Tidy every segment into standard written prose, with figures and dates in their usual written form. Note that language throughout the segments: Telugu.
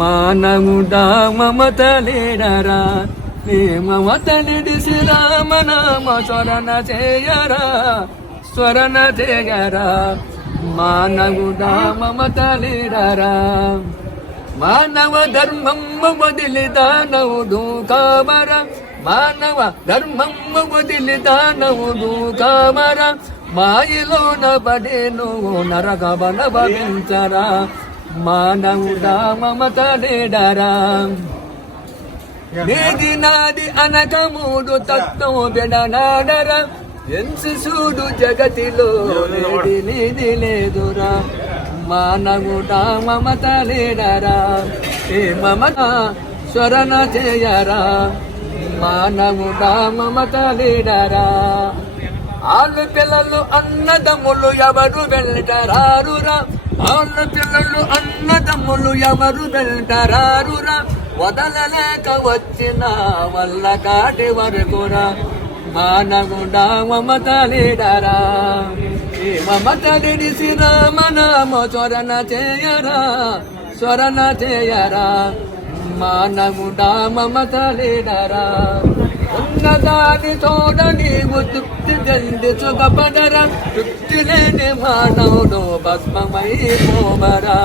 మానవుడా మమత లేడరా నీ మమత నిడిసి రామనామ స్వరణ చేయరా మానవుడా మమత లేడరా మానవ ధర్మము వదిలి దానవుడు కామర మానవ ధర్మము వదిలి దానవుడు కామర మాయలోన పడే నువ్వు నరకబన భవించరా మానవుడా మమత లేడరా నీది నాది అనక మూడు తత్వం విడనాడరా ఎంసి చూడు జగతిలో లేది నీది లేదురా మానవుడా మమత లేడరా ఏ మమత స్వరణ చేయరా మానవుడా మమత లేడరా ఆళ్ళు పిల్లలు అన్నదమ్ములు ఎవరు వెళ్తారారురా ఆళ్ళు పిల్లలు అన్నదమ్ములు ఎవరు వెళ్తారారురా వదలలేక వచ్చిన వల్ల కాటి వరకురా మానవుడా మమత లేడరా ఈ మమత నిడిసి రామనామ స్వరణ చేయరా మానవుడా మమత లేడరా ఉన్నదాని తోడ నీవు తృప్తి చెంది సుఖపడరా తృప్తి లేని మానవుడు భస్మమై పోమరా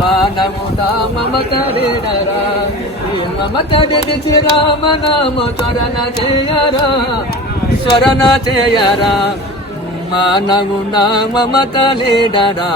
మానవుడా మమత లేడరా ఈ మమత నిడిచి రామనామ స్వరణ చేయరా మానవుడా మమత లేడరా